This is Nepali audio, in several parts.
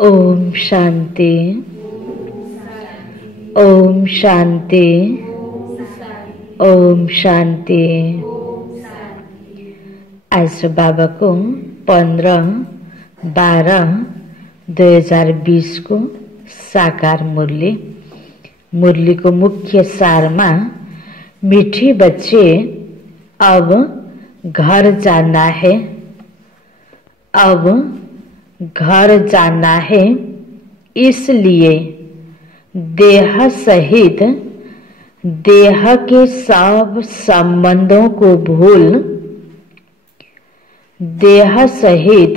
ओम शांति। ओम शांति। ओम शांति। आज बाबा को 15/12/2020 को साकार मुरली। मुरली को मुख्य सार में मीठे बच्चे अब घर जाना है। अब घर जाना है, इसलिए देह सहित देह के सब संबंधों को भूल, देह सहित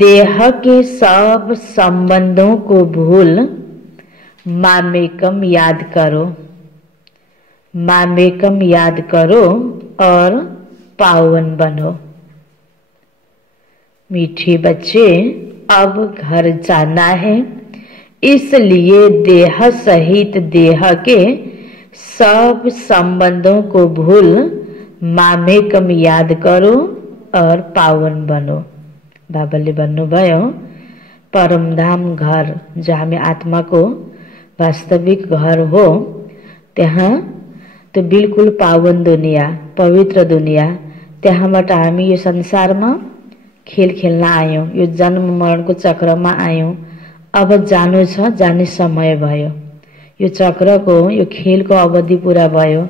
देह के सब संबंधों को भूल मामेकम याद करो। मामेकम याद करो और पावन बनो। मीठे बच्चे अब घर जाना है, इसलिए देह सहित देह के सब संबंधों को भूल मामेकम याद करो और पावन बनो। बाबाले भन्नुभयो परमधाम घर जहाँ में आत्मा को वास्तविक घर हो, त्यहाँ तो बिल्कुल पावन दुनिया, पवित्र दुनिया। त्यहाँबाट हामी यो संसारमा खेल खेल्न आयौं, यो जन्म मरणको चक्रमा आयौं। अब जानु छ, जाने समय भयो। यो चक्रको, यो खेलको अवधि पूरा भयो।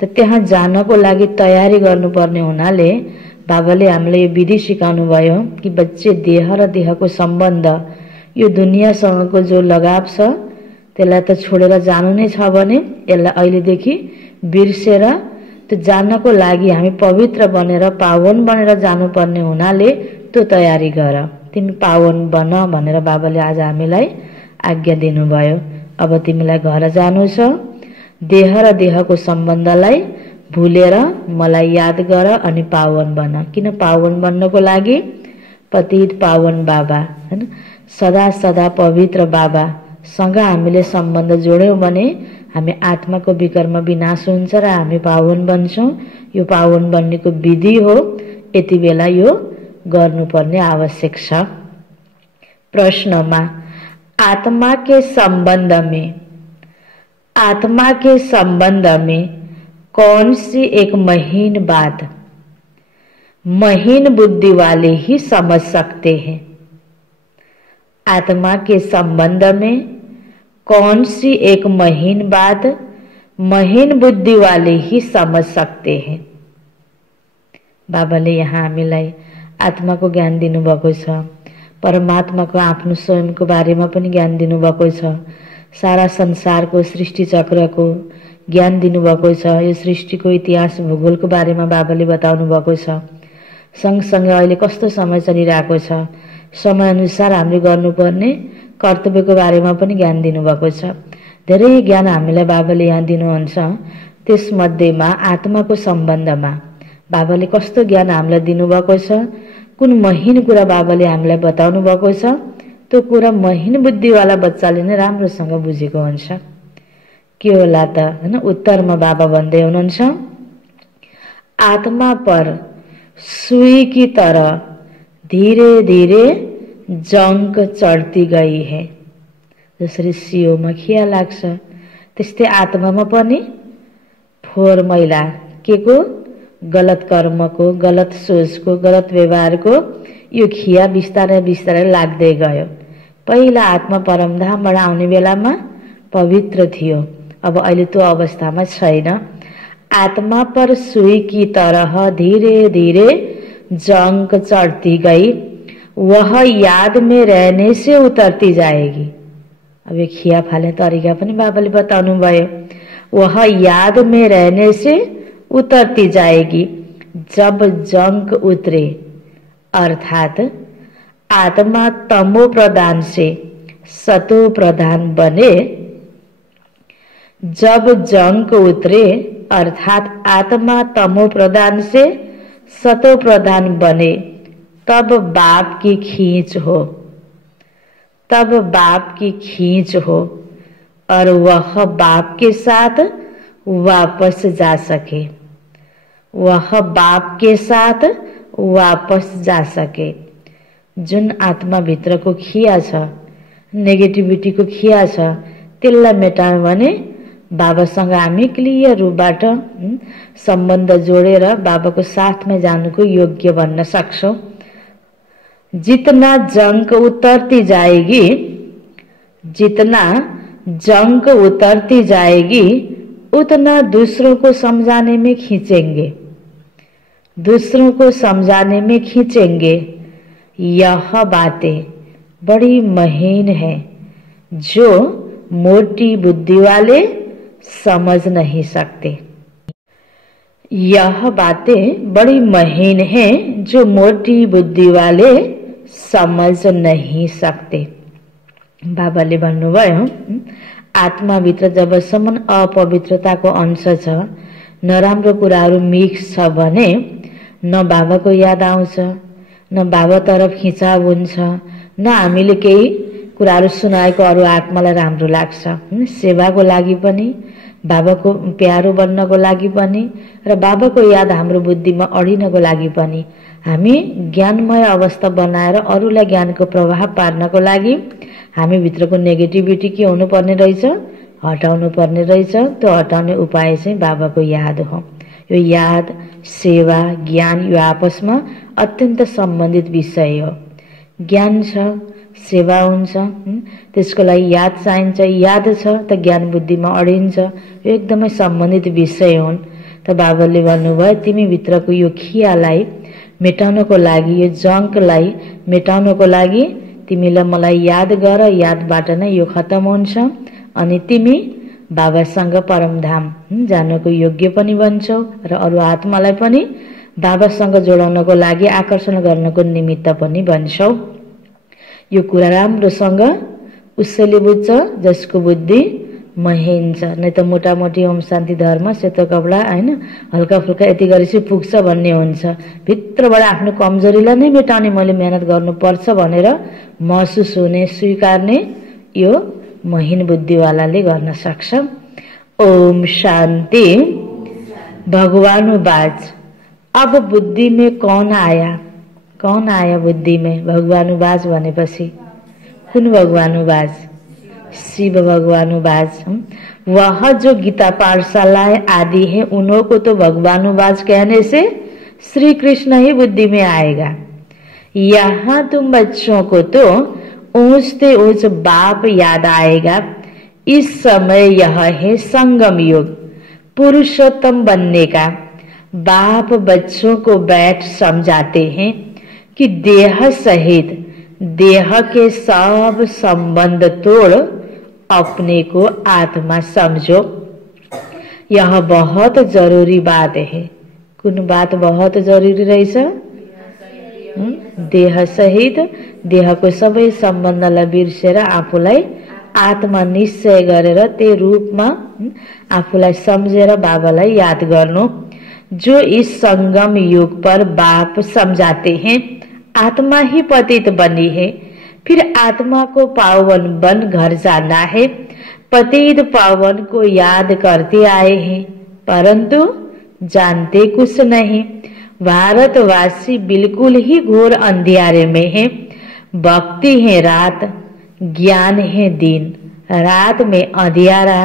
त त्यहाँ जानको लागि तयारी गर्नुपर्ने हुनाले बाबाले हामीलाई यो विधि सिकाउनु भयो कि बच्चे देह र देहको सम्बन्ध, यो दुनियासँगको जो लगाव छ त्यसलाई त छोडेर जानु नै छ भने यसलाई अहिलेदेखि बिर्सेर त्यो जानको लागि हामी पवित्र बनेर पावन बनेर जानुपर्ने हुनाले त्यो तयारी गर। तिमी पावन बन भनेर बाबाले आज हामीलाई आज्ञा दिनुभयो। अब तिमीलाई घर जानु छ, देह र देहको सम्बन्धलाई भुलेर मलाई याद गर अनि पावन बन। किन पावन बन्नको लागि? पतित पावन बाबा हैन, सदा सदा पवित्र बाबा सँग हामीले सम्बन्ध जोड्यौं भने हामी आत्माको विकर्म विनाश हुन्छ र हामी पावन बन्छौं। यो पावन बन्नेको विधि हो, यति बेला यो गर्नुपर्ने आवश्यक छ। प्रश्नमा आत्मा के संबंध में कौन सी एक महीन बात महीन बुद्धि वाले ही समझ सकते हैं? आत्मा के संबंध में कौन सी एक महीन बात महीन बुद्धि वाले ही समझ सकते हैं? बाबाले यहाँ हामीलाई आत्माको ज्ञान दिनुभएको छ, परमात्माको आफ्नो स्वयंको बारेमा पनि ज्ञान दिनुभएको छ, सारा संसारको सृष्टि चक्रको ज्ञान दिनुभएको छ, यो सृष्टिको इतिहास भूगोलको बारेमा बाबाले बताउनु भएको छ। सँगसँगै अहिले कस्तो समय चलिरहेको छ, समय अनुसार हामीले गर्नुपर्ने कर्तव्यको बारेमा पनि ज्ञान दिनुभएको छ। धेरै ज्ञान हामीलाई बाबाले यहाँ दिनुहुन्छ। त्यसमध्येमा आत्माको सम्बन्धमा बाबाले कस्तो ज्ञान हामीलाई दिनुभएको छ, कुन महीन कुरा बाबाले हामीलाई बताउनु भएको छ, त्यो कुरा महीन बुद्धिवाला बच्चाले नै राम्रोसँग बुझेको हुन्छ। के होला त हैन? उत्तरमा बाबा भन्दै हुनुहुन्छ, आत्मा पर सुई की तरह धीरे धीरे जंक चढ्ती गई है। जसरी सियोमा खिया लाग्छ त्यस्तै आत्मामा पनि फोहोर मैला के को, गलत कर्मको, गलत सोचको, गलत व्यवहारको यो खिया बिस्तारै बिस्तारै लाग्दै गयो। पहिला आत्मा परमधामबाट आउने बेलामा पवित्र थियो, अब अहिले त्यो अवस्थामा छैन। आत्मा पर सुई की तरह धीरे धीरे जंक चढ़ती गई, वह याद में रहने से उतरती जाएगी। अब ये खिया फाल्ने तरिका पनि बाबाले बताउनु भयो। वह याद में रहने से उतरती जाएगी। जब जंक उतरे अर्थात आत्मा तमो प्रधान से सतो प्रधान बने, जब जंक उतरे अर्थात आत्मा तमो प्रधान से सतो प्रधान बने, तब बाप की खींच हो, तब बाप की खींच हो और वह बाप के साथ वापस जा सके, वह बाप के साथ वापस जा सके। जुन आत्माभित्रको खिया छ, नेगेटिभिटीको खिया छ, त्यसलाई मेटायौँ भने बाबासँग हामी क्लियर रूपबाट सम्बन्ध जोडेर बाबाको साथमा जानुको योग्य बन्न सक्छौं। जितना जंक उतरती जाएगी, जितना जंक उतरती जाएगी, उतना दूसरों को समझाने में खींचेंगे, दूसरों को समझाने में खींचेंगे। यह बातें बड़ी महीन है, जो मोटी बुद्धि वाले समझ नहीं सकते। यह बातें बड़ी महीन हैं, जो मोटी बुद्धि वाले समझ नहीं सकते। बाबाले भन्नुभयो, आत्माभित्र जबसम्म अपवित्रताको अंश छ, नराम्रो कुराहरू मिक्स छ भने न बाबाको याद आउँछ, न बाबा तरफ खिचाव हुन्छ, न हामीले केही कुराहरू सुनाएको अरू आत्मालाई राम्रो लाग्छ। सेवाको लागि पनि, बाबाको प्यारो बन्नको लागि पनि र बाबाको याद हाम्रो बुद्धिमा अडिनको लागि पनि हामी ज्ञानमय अवस्था बनाएर अरूलाई ज्ञानको प्रभाव पार्नको लागि हामी भित्रको नेगेटिभिटी के हुनुपर्ने रहेछ, हटाउनु पर्ने रहेछ। त्यो हटाउने उपाय चाहिँ बाबाको याद हो। यो याद, सेवा, ज्ञान यो आपसमा अत्यन्त सम्बन्धित विषय हो। ज्ञान छ, सेवा हुन्छ, त्यसको लागि याद चाहिन्छ, याद छ त ज्ञान बुद्धिमा अडिन्छ। यो एकदमै सम्बन्धित विषय हुन्। त बाबाले भन्नुभयो, तिमी भित्रको यो खियालाई मेटाउनको लागि, यो जङ्कलाई मेटाउनको लागि तिमीलाई मलाई याद गर, यादबाट नै यो खतम हुन्छ अनि तिमी बाबासँग परमधाम जानको योग्य पनि बन्छौ र अरू आत्मालाई पनि बाबासँग जोडाउनको लागि आकर्षण गर्नको निमित्त पनि बन्छौ। यो कुरा राम्रोसँग उसैले बुझ्छ जसको बुद्धि महीन छ। नै त मोटामोटी ओम शान्ति धर्म, सेतो कपडा हैन, हल्का फुल्का यति गरेपछि पुग्छ भन्ने हुन्छ। भित्रबाट आफ्नो कमजोरीलाई नै मेटाउने मैले मेहनत गर्नुपर्छ भनेर महसुस हुने, स्वीकार्ने यो महीन बुद्धिवालाले गर्न सक्छ। ओम शान्ति। भगवानुवाच। अब बुद्धि में कौन आया? कौन आया बुद्धि में? भगवानुवाच भनेपछि कुन भगवानुवाच? शिव भगवानुवाच। वह जो गीता पाठशालाएं आदि है उन्हों को तो भगवानुवाच कहने से श्री कृष्ण ही बुद्धि में आएगा। यहाँ तुम बच्चों को तो ऊंचते ऊंच बाप याद आएगा। इस समय यह है संगम युग, पुरुषोत्तम बनने का। बाप बच्चों को बैठ समझाते हैं कि देह सहित देह के सब संबंध तोड़ अपने को आत्मा समझो। यह बहुत जरूरी बात है। कुन बात बहुत जरूरी रहेछ? देह सहित देहको सबै सम्बन्धलाई बिर्सेर आफूलाई आत्मा निश्चय गरेर त्यो रूपमा आफूलाई सम्झेर बाबालाई याद गर्नु। जो इस संगम युग पर बाप समझाते हैं आत्मा ही पतित बनी है, फिर आत्मा को पावन बन घर जाना है। पतित पावन को याद करते आए हैं परंतु जानते कुछ नहीं। भारतवासी बिल्कुल ही घोर अंधियारे में है। भक्ति है रात, ज्ञान है दिन। रात में अंधियारा,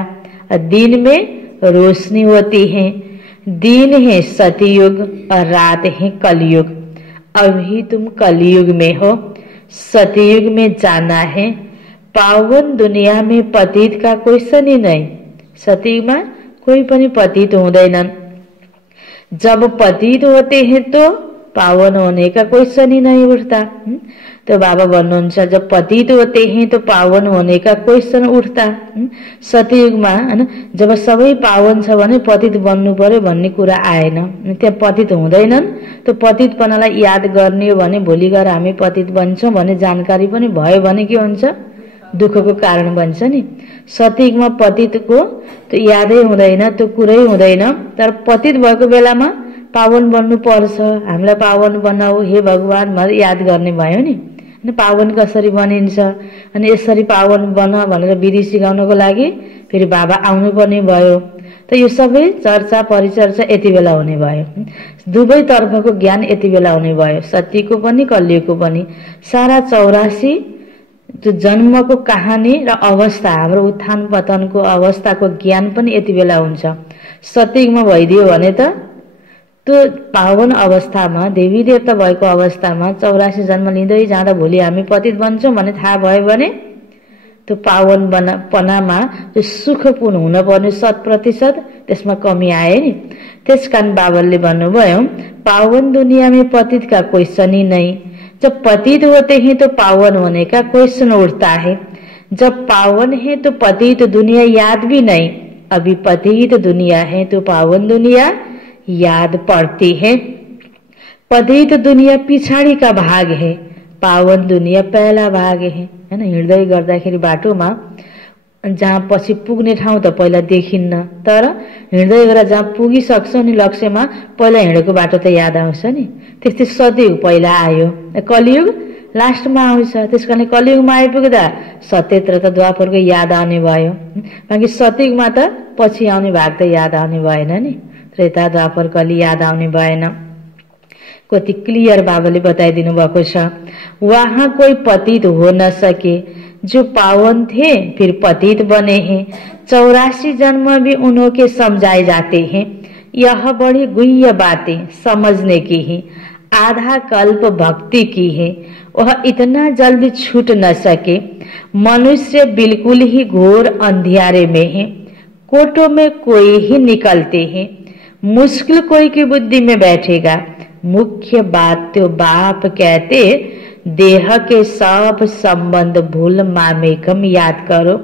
दिन में रोशनी होती है। दिन है सतयुग और रात है कलयुग। अभी तुम कलयुग में हो, सतयुग में जाना है। पावन दुनिया में पतित का क्वेश्चन ही नहीं। सतयुग में कोई पनि पतित हुँदैनन्। जब पतित होते हैं तो पावन होने का क्वेश्चन ही नहीं उठता। तो बाबा भन्नुहुन्छ जब पतित होते हैं तो पावन होने का क्वेश्चन उठता। सतयुगमा हैन, जब सबै पावन छ भने पतित बन्नु पर्यो भन्ने कुरा आएन। त्यहाँ पतित हुँदैनन्। तो पतितपनालाई याद गर्ने हो भने भोलि गएर हामी पतित बन्छौं भन्ने जानकारी पनि भयो भने के हुन्छ? दुःखको कारण बन्छ नि। सतयुगमा पतितको त्यो यादै हुँदैन, त्यो कुरै हुँदैन। तर पतित भएको बेलामा पावन बन्नु पर्छ, हामीलाई पावन बनाऊ हे भगवान भनेर याद गर्ने भयो नि। पावन कसरी बनिन्छ। अनि यसरी पावन बन भनेर विधि सिकाउनको लागि फेरि बाबा आउनु पर्ने भयो। त यो सबै चर्चा परिचर्चा यति बेला हुने भयो। दुवै तर्फको ज्ञान यति बेला हुने भयो, सत्यको पनि कलियुगको पनि। सारा 84 जो जन्मको कहानी र अवस्था, हाम्रो उत्थान पतनको अवस्थाको ज्ञान पनि यति बेला हुन्छ। सत्यमा भइदियो भने त त्यो पावन अवस्थामा, देवी देवता भएको अवस्थामा 84 जन्म लिँदै जाँदा भोलि हामी पतित बन्छौँ भन्ने थाहा भयो भने त्यो पावन पनामा जो सुखपूर्ण हुनुपर्ने 100% त्यसमा कमी आए नि। त्यसकारण बाबाले भन्नुभयो, पावन दुनिया में पतित का क्वेश्चन ही नहीं। जब पतित होते हैं तो पावन होने का क्वेश्चन उठता है। जब पावन है तो पतित दुनिया याद भी नहीं। अभी पतित दुनिया है तो पावन दुनिया याद पड़ती है। पतित दुनिया पिछाड़ी का भाग है, पावन दुनिया पहला भाग है। हैन, हिँड्दै गर्दाखेरि बाटोमा जहाँ पछि पुग्ने ठाउँ त पहिला देखिन्न, तर हिँड्दै गरेर जहाँ पुगिसक्छौ नि लक्ष्यमा, पहिला हिँडेको बाटो त याद आउँछ नि। त्यस्तै सतयुग पहिला आयो, कलियुग लास्टमा आउँछ। त्यसकारण कलियुगमा आइपुग्दा सत्य त द्वापरको याद आउने भयो। बाँकी सतयुगमा त पछि आउने भाग त याद आउने भएन नि। त्रेता द्वापर कलि याद आउने भएन। कति क्लियर बाबाले बताइदिनु भएको छ। वहाँ कोई पतित हो न सके, जो पावन थे फिर पतित बने हैं। 84 जन्म भी उन्हों के समझाए जाते हैं। यह बड़ी गुह्य बातें समझने की है, आधा कल्प भक्ति की है। वह इतना जल्दी छूट न सके। मनुष्य बिल्कुल ही घोर अंधियारे में है। कोटों में कोई ही निकलते हैं, मुश्किल कोई की बुद्धि में बैठेगा। मुख्य बात तो बाप कहते, देह के सब संबंध भूल मामेकम याद करो।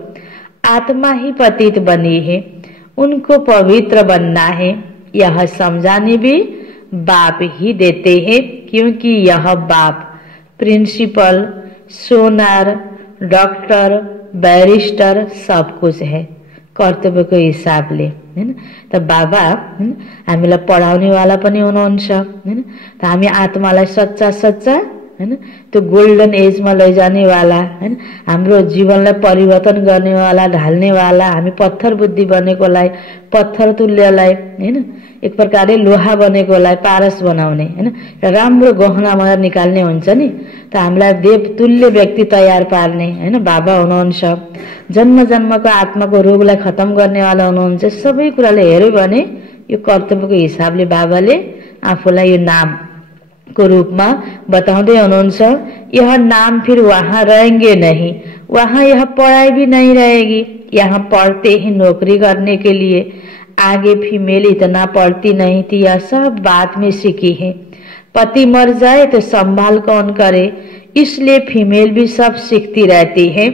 आत्मा ही पतित बनी है, उनको पवित्र बनना है। यह समझाने भी बाप ही देते हैं, क्योंकि यह बाप प्रिंसिपल, सोनार, डॉक्टर, बैरिस्टर सब कुछ है कर्तव्यको हिसाबले। हैन, त बाबा हामीलाई पढाउनेवाला पनि हुनुहुन्छ। हैन, त हामी आत्मालाई सच्चा सच्चा हैन त्यो गोल्डन एजमा लैजानेवाला, हैन हाम्रो जीवनलाई परिवर्तन गर्नेवाला, ढाल्नेवाला, हामी पत्थर बुद्धि बनेकोलाई, पत्थर तुल्यलाई, हैन एक प्रकारले लोहा बनेकोलाई पारस बनाउने, हैन राम्रो गहना मगर निकाल्ने हुन्छ नि। त हामीलाई देव तुल्य व्यक्ति तयार पार्ने, हैन बाबा हुनुहुन्छ। जन्म जन्मको आत्माको रोगलाई खत्म गर्नेवाला हुनुहुन्छ। सबै कुराले हेर्यो भने यो कर्तव्यको हिसाबले बाबाले आफूलाई यो नाम को रूप में बताते हुनुहुन्छ। यह नाम फिर वहाँ रहेंगे नहीं, वहाँ यह पढ़ाई भी नहीं रहेगी। यहाँ पढ़ते ही नौकरी करने के लिए, आगे फीमेल इतना पढ़ती नहीं थी, यह सब बात में सीखी है। पति मर जाए तो संभाल कौन करे, इसलिए फीमेल भी सब सीखती रहती है।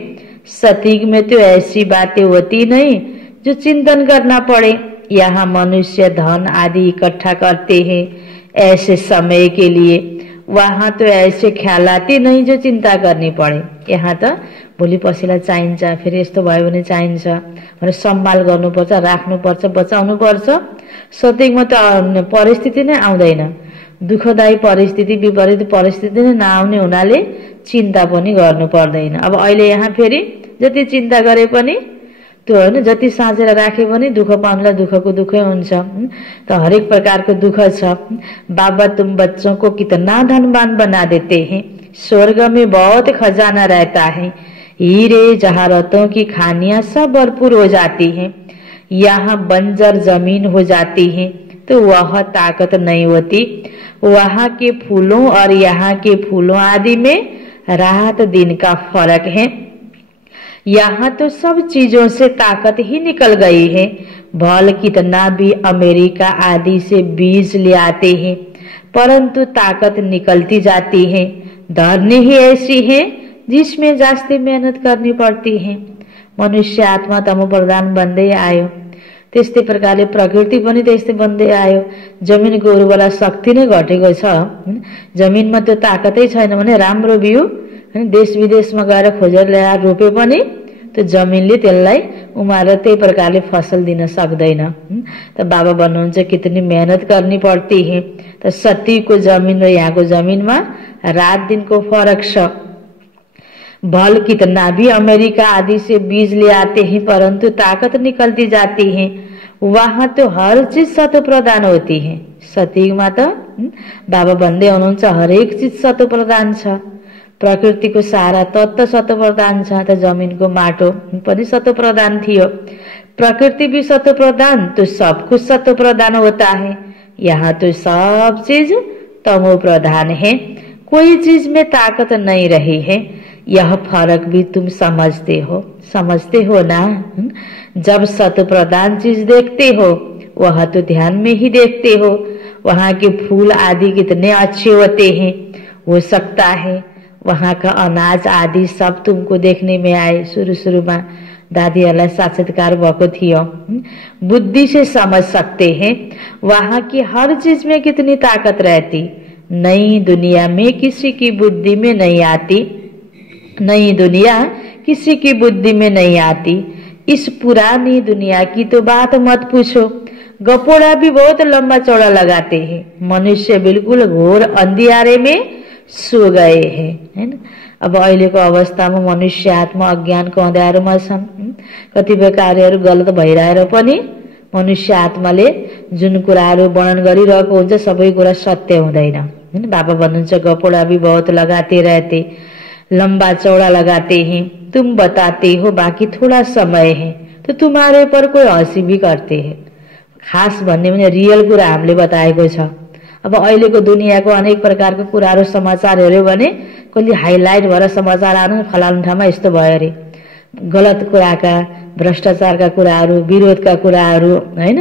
सतयुग में तो ऐसी बातें होती नहीं जो चिंतन करना पड़े। यहाँ मनुष्य धन आदि इकट्ठा करते हैं ऐसे समय के लिए, वहाँ तो ऐसे ख्यालाती नहीं जो चिंता करनी पड़े। यहाँ त भोलि पछिलाई चाहिन्छ, फेरि यस्तो भयो भने चाहिन्छ भनेर सम्हाल गर्नुपर्छ, राख्नुपर्छ, बचाउनुपर्छ। सतयुगमा त परिस्थिति नै आउँदैन, दुःखदायी परिस्थिति, विपरीत परिस्थिति नै नआउने हुनाले चिन्ता पनि गर्नु पर्दैन। अब अहिले यहाँ फेरि जति चिन्ता गरे पनि त्यो हैन, जति साँचेर राखे पनि दुःख पाउनुलाई दुःखको दुःखै हुन्छ। त हरेक प्रकारको दुःख छ। बाबा तुम बच्चों को कितना धनवान बना देते हैं, स्वर्ग में बहुत खजाना रहता है, हीरे जवाहरातों की खानियां सब भरपूर हो जाती हैं। यहाँ बंजर जमीन हो जाती है तो वह ताकत नहीं होती। वहाँ के फूलों और यहाँ के फूलों आदि में रात दिन का फर्क है। यहाँ तो सब चीजों से ताकत ही निकल गई है। भल कितना भी अमेरिका आदि से बीज ले आते हैं, परंतु ताकत निकलती जाती है। धरनी ही ऐसी है जिसमें जास्ती मेहनत करनी पड़ती है। मनुष्य आत्मा तमो प्रधान बन्दै आयो, त्यस्तै प्रकारले प्रकृति पनि त्यस्तै बन्दै आयो। जमिनको उर्वरा शक्ति नै घटेको छ। जमिनमा त्यो ताकतै छैन भने राम्रो बिउ देश विदेशमा गएर खोजेर ल्याएर रोपे पनि त्यो जमिनले त्यसलाई उमारेर त्यही प्रकारले फसल दिन सक्दैन। त बाबा भन्नुहुन्छ कितनी मेहनत करनी पड़ती है। त सतीको जमिन र यहाँको जमिनमा रात दिनको फरक छ। भल कितना भी अमेरिका आदि से बीज ले आते हैं परंतु ताकत निकलती जाती है। वहां तो हर चीज सत्व प्रदान होती है। सतयुगमा त बाबा भन्दै हुनुहुन्छ हरेक चीज सत्व प्रदान छ। प्रकृतिको सारा तत्व सत्व प्रदान छ। त जमिनको माटो पनि सत्व प्रदान थियो। प्रकृति भी सत्व प्रदान तो सब कुछ सत्व प्रदान होता है। यहाँ तो सब चीज तमो प्रधान है। कोई चीज में ताकत नहीं रही है। यह फर्क भी तुम समझते हो ना। जब सत्व प्रदान चीज देखते हो वह तो ध्यान में ही देखते हो। वहाँ के फूल आदि कितने अच्छे होते हैं। हो सकता है वहाँ का अनाज आदि सब तुमको देखने में आए। शुरू में दादीहरूलाई साक्षात्कार भएको थियो। बुद्धि से समझ सकते हैं वहाँ की हर चीज में कितनी ताकत रहती। नई दुनिया में किसी की बुद्धि में नहीं आती। नई दुनिया किसी की बुद्धि में नहीं आती। इस पुरानी दुनिया की तो बात मत पूछो। गपोड़ा भी बहुत लंबा चौड़ा लगाते हैं। मनुष्य बिल्कुल घोर अंधियारे में सो गए हैं, है ना। अब अहिलेको अवस्थामा मनुष्य आत्मा अज्ञानको अँध्यारोमा छन्। कतिपय कार्यहरू गलत भइरहेर पनि मनुष्य आत्माले जुन कुराहरू वर्णन गरिरहेको हुन्छ सबै कुरा सत्य हुँदैन, हैन। बाबा भन्नुहुन्छ गपोड़ा भी बहुत लगाते रहते, लंबा चौड़ा लगाते हैं। तुम बताते हो बाकी थोड़ा समय है तो तुम्हारे पर कोई हंसी भी करते हैं। खास भन्ने भने रियल कुरा हामीले बताएको छ। अब अहिलेको दुनियाँको अनेक प्रकारको कुराहरू समाचार हेर्यो भने कहिले हाइलाइट भएर समाचार आउनु फलानु ठाउँमा यस्तो भयो अरे। गलत कुराका, भ्रष्टाचारका कुराहरू, विरोधका कुराहरू, हैन।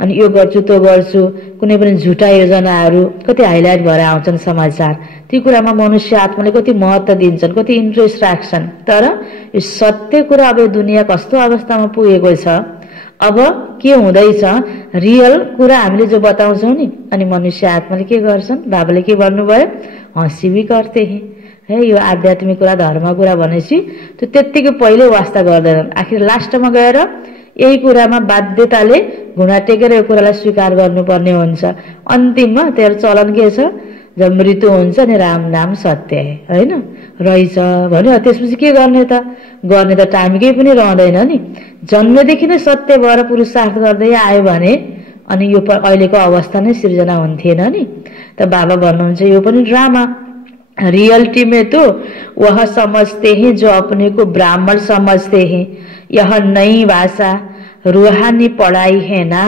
अनि यो गर्छु त्यो गर्छु, कुनै पनि झुटा योजनाहरू कति हाइलाइट भएर आउँछन् समाचार। ती कुरामा मनुष्य आत्माले कति महत्त्व दिन्छन्, कति इन्ट्रेस्ट राख्छन्। तर यो सत्य कुरा अब दुनियाँ कस्तो अवस्थामा पुगेको छ, अब के हुँदैछ, रियल कुरा हामीले जो बताउँछौँ नि, अनि मनुष्य आत्माले के गर्छन्, बाबाले के भन्नुभयो, हँसी भी गर्थे हैं, है। यो आध्यात्मिक कुरा, धर्म कुरा भनेपछि त्यो त्यत्तिकै पहिले वास्ता गर्दैनन्। आखिर लास्टमा गएर यही कुरामा बाध्यताले घुँडा टेकेर यो कुरालाई स्वीकार गर्नुपर्ने हुन्छ। अन्तिममा तेरो चलन के छ, जब मृत्यु हुन्छ नि राम नाम सत्य है, हैन, रहेछ भन्यो। त्यसपछि के गर्ने त, गर्ने त टाइम केही पनि रहँदैन नि। जन्मदेखि नै सत्य भएर पुरुषार्थ गर्दै आयो भने अनि यो अहिलेको अवस्था नै सिर्जना हुन्थेन नि। त बाबा भन्नुहुन्छ यो पनि ड्रामा। रियलिटी में तो वह समझते हैं जो अपने को ब्राह्मण समझते हैं। यह नई भाषा रूहानी पढ़ाई है ना।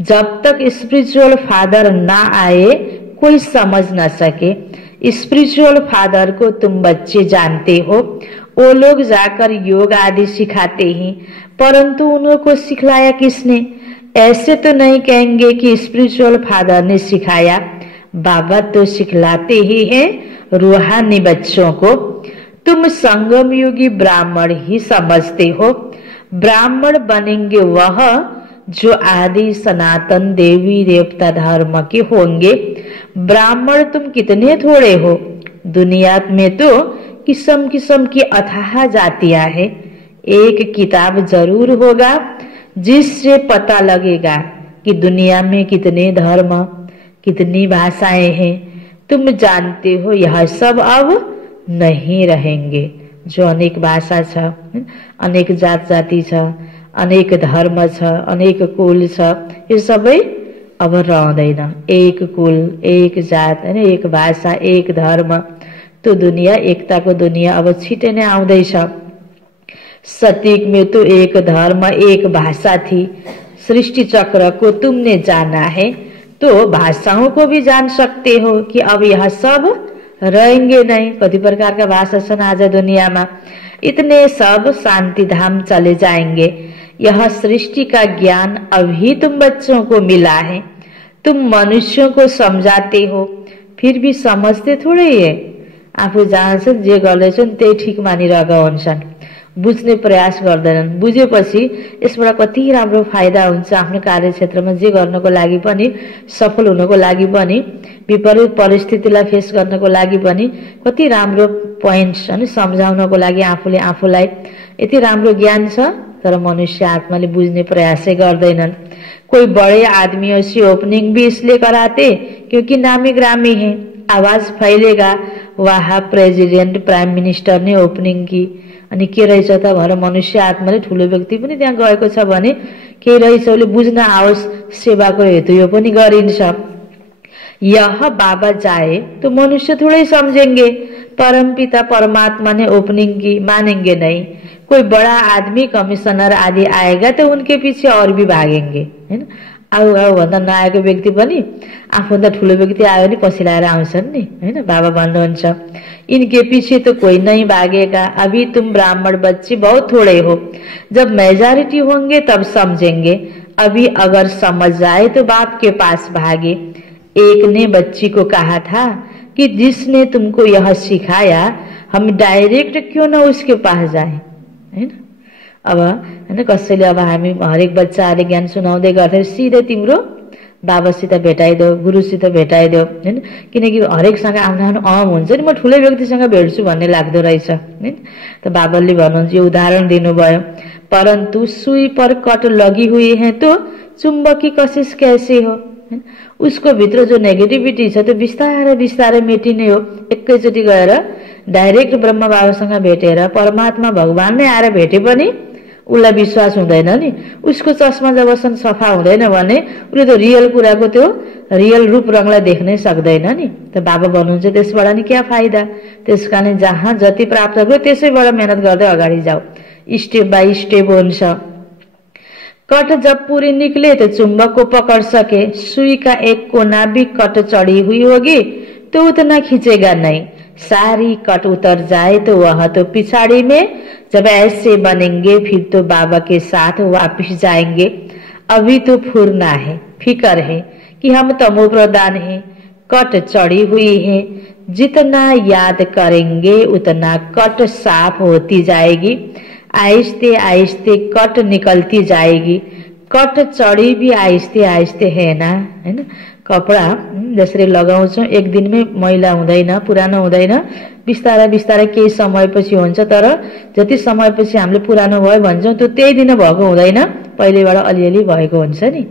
जब तक स्पिरिचुअल फादर ना आए कोई समझ न सके। स्पिरिचुअल फादर को तुम बच्चे जानते हो। वो लोग जाकर योग आदि सिखाते हैं, परंतु उनको सिखलाया किसने। ऐसे तो नहीं कहेंगे कि स्पिरिचुअल फादर ने सिखाया। बाबा तो सिखलाते ही हैं रूहानी बच्चों को। तुम संगम युगी ब्राह्मण ही समझते हो। ब्राह्मण बनेंगे वह जो आदि सनातन देवी देवता धर्म के होंगे। ब्राह्मण तुम कितने थोड़े हो। दुनिया में तो किस्म किस्म की अथाह जातियां हैं। एक किताब जरूर होगा जिससे पता लगेगा कि दुनिया में कितने धर्म, कितनी भाषाएं हैं। तुम जानते हो यह सब अब नहीं रहेंगे। जो अनेक भाषा छ, अनेक जात जाति छ, अनेक धर्म छ, अनेक कुल छ, यो सबै अब रहँदैन। एक कुल, एक जात, हैन, एक भाषा, एक धर्म, तो दुनिया, एकताको दुनिया अब छिटै नै आउँदैछ। सतयुग में तो एक धर्म, एक भाषा थी। सृष्टि चक्र को तुमने जाना है तो भाषाओं को भी जान सकते हो कि अब यह सब रहेंगे नहीं। कति प्रकार का भाषा छन् आज दुनियामा। इतने सब शांति धाम चले जाएंगे। यह सृष्टि का ज्ञान अभी तुम बच्चों को मिला है। तुम मनुष्यों को समझाते हो, फिर भी समझते थोड़ै है। आफू जान्छन्, जे गर्दैछन् त्यही ठिक मानिरहेका हुन्छन्, बुझ्ने प्रयास गर्दैनन्। बुझेपछि यसबाट कति राम्रो फाइदा हुन्छ। आफ्नो कार्यक्षेत्रमा जे गर्नको लागि पनि, सफल हुनको लागि पनि, विपरीत परिस्थितिलाई फेस गर्नको लागि पनि कति राम्रो पोइन्ट्स अनि सम्झाउनको लागि आफूले आफूलाई यति राम्रो ज्ञान छ, तर मनुष्य आत्माले बुझ्ने प्रयासै गर्दैनन्। कोई बड़े आदमियों से ओपनिंग भी इसलिए कराते क्योंकि नामी ग्रामी है, आवाज फैलेगा, वाह प्रेसिडेन्ट प्राइम मिनिस्टर नै ओपनिङ कि अनि के रहेछ त भनेर मनुष्य आत्माले ठुलो व्यक्ति पनि त्यहाँ गएको छ भने के रहेछ उसले बुझ्न आओस्, सेवाको हेतु यो पनि गरिन्छ। यह बाबा जाए तो मनुष्य थोड़े समझेंगे, परमपिता परमात्मा ने ओपनिंग की मानेंगे नहीं। कोई बड़ा आदमी कमिश्नर आदि आएगा तो उनके पीछे और भी भागेंगे, हैन। आऊ आऊ भन्दा नआएको व्यक्ति पनि आफूभन्दा ठुलो व्यक्ति आयो भने पसिलाएर आउँछन् नि, हैन। बाबा भन्नुहुन्छ इनके पीछे तो कोई नहीं भागेगा, अभी तुम ब्राह्मण बच्चे बहुत थोड़े हो, जब मेजॉरिटी होंगे तब समझेंगे, अभी अगर समझ जाए तो बाप के पास भागे। एक ने बच्ची को कहा था कि जिसने तुमको यह सिखाया हम डायरेक्ट क्यों न उसके पास जाए, हैन। अब हैन कसैले अब हामी हरेक बच्चाहरुले ज्ञान सुनाउँदै गर्दै सिधै तिम्रो बाबासित भेटाइदेऊ, गुरुसित भेटाइदेऊ, हैन। किनकि हरेकसँग आफ्नो आफ्नो हुन्छ नि, म ठुलै व्यक्तिसँग भेट्छु भन्ने लाग्दो रहेछ, हैन। त बाबाले भन्नुहुन्छ यो उदाहरण दिनुभयो, परन्तु सुई पर कट लगी हुई है तो चुम्बकी कशिश कैसे हो, हैन। उसको भित्र जो नेगेटिभिटी छ त्यो बिस्तारै बिस्तारै मेटिने हो। एकैचोटी गएर डाइरेक्ट ब्रह्म बाबासँग भेटेर परमात्मा भगवान नै आएर भेटे पनि उसलाई विश्वास हुँदैन नि। उसको चस्मा जबसम्म सफा हुँदैन भने उसले त रियल कुराको त्यो रियल रूप रङलाई देख्नै सक्दैन नि। त बाबा भन्नुहुन्छ त्यसबाट नि क्या फाइदा, त्यसकारण जहाँ जति प्राप्त गर्यो त्यसैबाट मेहनत गर्दै अगाडि जाऊ, स्टेप बाई स्टेप हुन्छ। कट जब पूरी निकले तो चुंबक को पकड़ सके, सुई का एक कोना भी कट चढ़ी हुई होगी तो उतना खींचेगा नहीं, सारी कट उतर जाए तो वह तो पिछाड़ी में जब ऐसे बनेंगे फिर तो बाबा के साथ वापिस जाएंगे। अभी तो फुरना है, फिकर है कि हम तमो प्रधान है, कट चढ़ी हुई है, जितना याद करेंगे उतना कट साफ होती जाएगी, आहिस्ते आहिस्ते कट निकलती जाएगी। कट चढ़ी भी आहिस्ते आहिस्ते है ना, हैन। कपडा जसरी लगाउँछौं एक दिनमै मैला हुँदैन, पुरानो हुँदैन, बिस्तारै बिस्तारै केही समयपछि हुन्छ। तर जति समयपछि हामीले पुरानो भयो भन्छौं त्यो त्यही दिन भएको हुँदैन, पहिलेबाट अलिअलि भएको हुन्छ नि।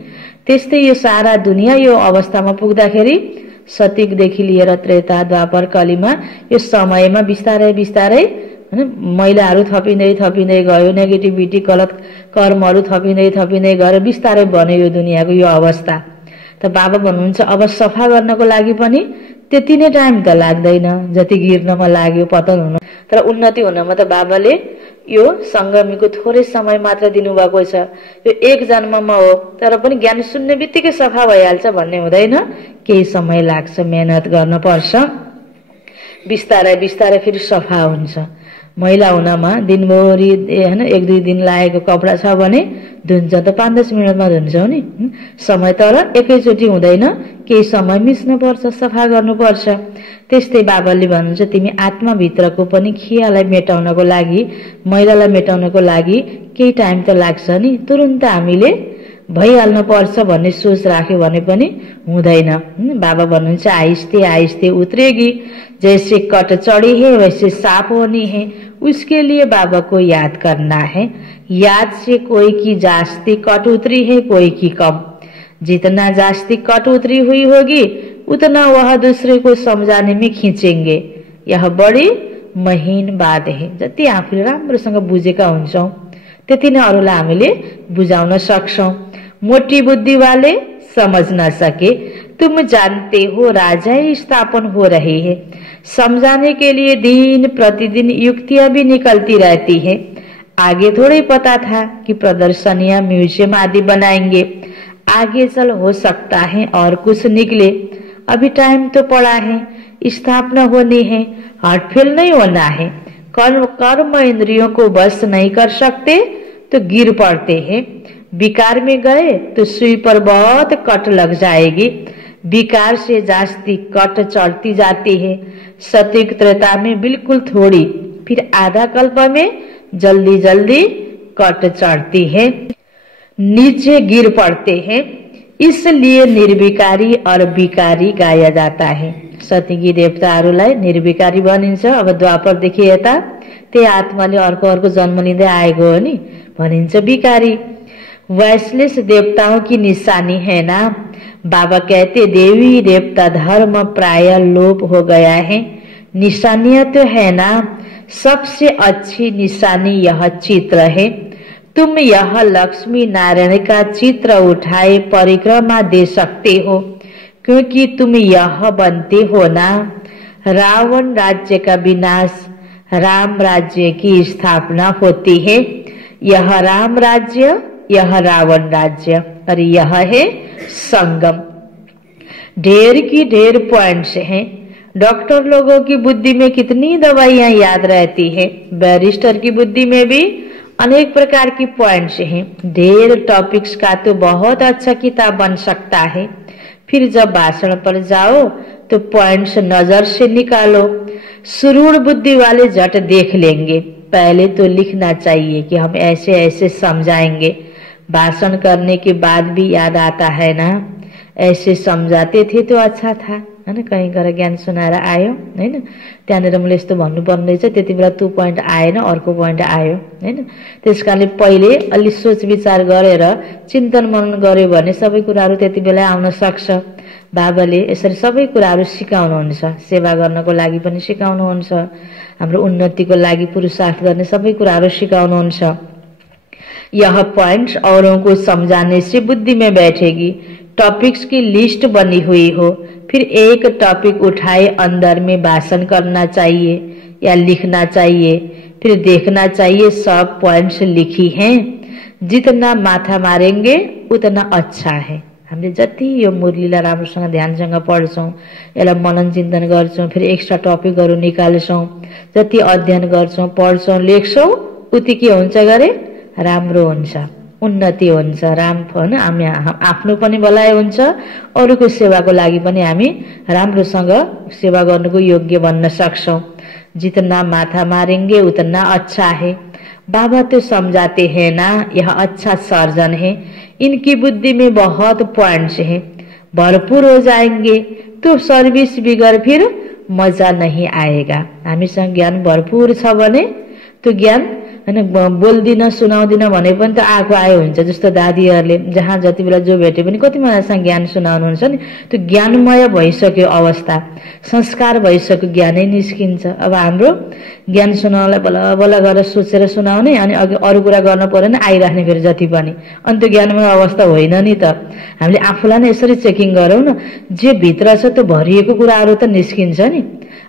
त्यस्तै यो सारा दुनिया यो अवस्थामा पुग्दाखेरि सतीकदेखि लिएर त्रेता द्वापर कलिमा यो समयमा बिस्तारै बिस्तारै हैन मैलाहरू थपिँदै थपिँदै गयो, नेगेटिभिटी गलत कर्महरू थपिँदै थपिँदै गएर बिस्तारै बन्यो यो दुनियाँको यो अवस्था। त बाबा भन्नुहुन्छ अब सफा गर्नको लागि पनि त्यति नै टाइम त लाग्दैन जति गिर्नमा लाग्यो पतन हुन। तर उन्नति हुनमा त बाबाले यो संगमीको थोरै समय मात्र दिनुभएको छ। यो एक जन्ममा हो, तर पनि ज्ञान सुन्ने बित्तिकै सफा भइहाल्छ भन्ने हुँदैन, केही समय लाग्छ, मेहनत गर्न पर्छ, बिस्तारै बिस्तारै फेरि सफा हुन्छ। मैला हुनमा दिनभरि हैन एक दुई दिन लागेको कपडा छ भने धुन्छ त 5-10 मिनेटमा धुन्छौ नि, समय तर एकैचोटी हुँदैन, केही समय मिच्नु पर्छ, सफा गर्नुपर्छ। त्यस्तै बाबाले भन्नुहुन्छ तिमी आत्मा भित्रको पनि खियालाई मेटाउनको लागि, मैलालाई मेटाउनको लागि केही टाइम त लाग्छ नि, तुरुन्त हामीले भइहाल्नु पर्छ भन्ने सोच राख्यो भने पनि हुँदैन। बाबा भन्नुहुन्छ आहिस्ते आहिस्ते उतरेगी, जैसे कट चढ़ी है वैसे साफ होनी है, उसके लिए बाबा को याद करना है। याद से कोई की जास्ती कट उतरी है, कोई की कम। जितना जास्ती कट उतरी हुई होगी उतना वह दूसरे को समझाने में खींचेंगे। यह बड़ी महीन बात है। जति आफूले राम्रोसँग बुझेका हुन्छौं त्यति नै अरूलाई हामीले बुझाउन सक्छौं। मोटी बुद्धि वाले समझ न सके, तुम जानते हो राजा ही स्थापन हो रही है। समझाने के लिए दिन प्रतिदिन युक्तियां भी निकलती रहती है। आगे थोड़ी पता था कि प्रदर्शनियां म्यूजियम आदि बनाएंगे, आगे चल हो सकता है और कुछ निकले। अभी टाइम तो पड़ा है, स्थापना होनी है, हार्टफेल नहीं होना है। कर्म इंद्रियों को बस नहीं कर सकते तो गिर पड़ते हैं। विकार में गए तो सुई पर बहुत कट लग जाएगी, विकार से जास्ती कट चढ़ती जाती है। सतयुग त्रेता में बिल्कुल थोड़ी, फिर आधा कल्प में जल्दी जल्दी कट चढ़ती है, नीचे गिर पड़ते हैं। इसलिए निर्विकारी और विकारी गाया जाता है। सतीकी देवताहरूलाई निर्विकारी भनिन्छ। अब द्वापरदेखि यता त्यही आत्माले अर्को अर्को जन्म लिँदै आएको हो नि, भनिन्छ विकारी। वैश्लेष देवताओं की निशानी है ना। बाबा कहते देवी देवता धर्म प्राय लोप हो गया है, निशानियां तो है ना, सबसे अच्छी निशानी यह चित्र है। तुम यह लक्ष्मी नारायण का चित्र उठाए परिक्रमा दे सकते हो, क्योंकि तुम यह बनते हो ना। रावण राज्य का विनाश, राम राज्य की स्थापना होती है। यह राम राज्य, यह रावण राज्य, और यह है संगम। ढेर की ढेर पॉइंट्स हैं। डॉक्टर लोगों की बुद्धि में कितनी दवाइयां याद रहती है, बैरिस्टर की बुद्धि में भी अनेक प्रकार की पॉइंट्स हैं। ढेर टॉपिक्स का तो बहुत अच्छा किताब बन सकता है। फिर जब भाषण पर जाओ तो पॉइंट्स नजर से निकालो। सुरूढ़ बुद्धि वाले झट देख लेंगे। पहले तो लिखना चाहिए कि हम ऐसे ऐसे समझाएंगे। भाषण करने के बाद भी याद आता है ना, ऐसे समझाते थे तो अच्छा था, है ना। कहीँ गएर ज्ञान सुनाएर आयो, होइन, त्यहाँनिर मैले यस्तो भन्नुपर्ने रहेछ, त्यति बेला त्यो पोइन्ट आएन, अर्को पोइन्ट आयो, होइन। त्यस कारणले पहिले अलि सोच विचार गरेर चिन्तन मनन गर्यो भने सबै कुराहरू त्यति बेला आउन सक्छ। बाबाले यसरी सबै कुराहरू सिकाउनुहुन्छ। सेवा गर्नको लागि पनि सिकाउनुहुन्छ, हाम्रो उन्नतिको लागि पुरुषार्थ गर्ने सबै कुराहरू सिकाउनुहुन्छ। यह पॉइंट्स औरों को समझाने से बुद्धि में बैठेगी। टॉपिक्स की लिस्ट बनी हुई हो, फिर एक टॉपिक उठाए अंदर में भाषण करना चाहिए या लिखना चाहिए। फिर देखना चाहिए सब पॉइंट्स लिखी हैं। जितना माथा मारेंगे उतना अच्छा है। हामीले जति यो मुरलीलाई राम्रोसँग ध्यानसँग पढ्छौं, यसलाई मनन चिन्तन गर्छौं, फेरि एक्स्ट्रा टपिकहरू निकाल्छौं, जति अध्ययन गर्छौं, पढ्छौं, लेख्छौं, उति के हुन्छ गरे राम्रो हुन्छ, उन्नति हुन्छ। राम होइन, हामी आफ्नो पनि भलाइ हुन्छ, अरूको सेवाको लागि पनि हामी राम्रोसँग सेवा गर्नुको योग्य बन्न सक्छौं। जितना माथा मारेंगे उतना अच्छा है। बाबा तो समझाते हैं ना, यह अच्छा सर्जन है, इनकी बुद्धि में बहुत पॉइंट्स हैं। भरपूर हो जाएंगे तो सर्विस बिगर फिर मजा नहीं आएगा। हामीसँग ज्ञान भरपूर छ भने त्यो ज्ञान हैन बोल्दिन सुनाउँदिन भने पनि त आएको आयो हुन्छ। जस्तो दादीहरूले जहाँ जति बेला जो भेटे पनि कति मजासँग ज्ञान सुनाउनुहुन्छ नि, त्यो ज्ञानमय भइसक्यो अवस्था, संस्कार भइसक्यो, ज्ञानै निस्किन्छ। अब हाम्रो ज्ञान सुनाउनलाई बल्ल बल्ल गरेर सोचेर सुनाउने, अनि अघि अरू कुरा गर्न परेन, आइराख्ने फेरि जति पनि, अनि त्यो ज्ञानमय अवस्था होइन नि त। हामीले आफूलाई नै यसरी चेकिङ गरौँ न, जे भित्र छ त्यो भरिएको कुराहरू त निस्किन्छ नि।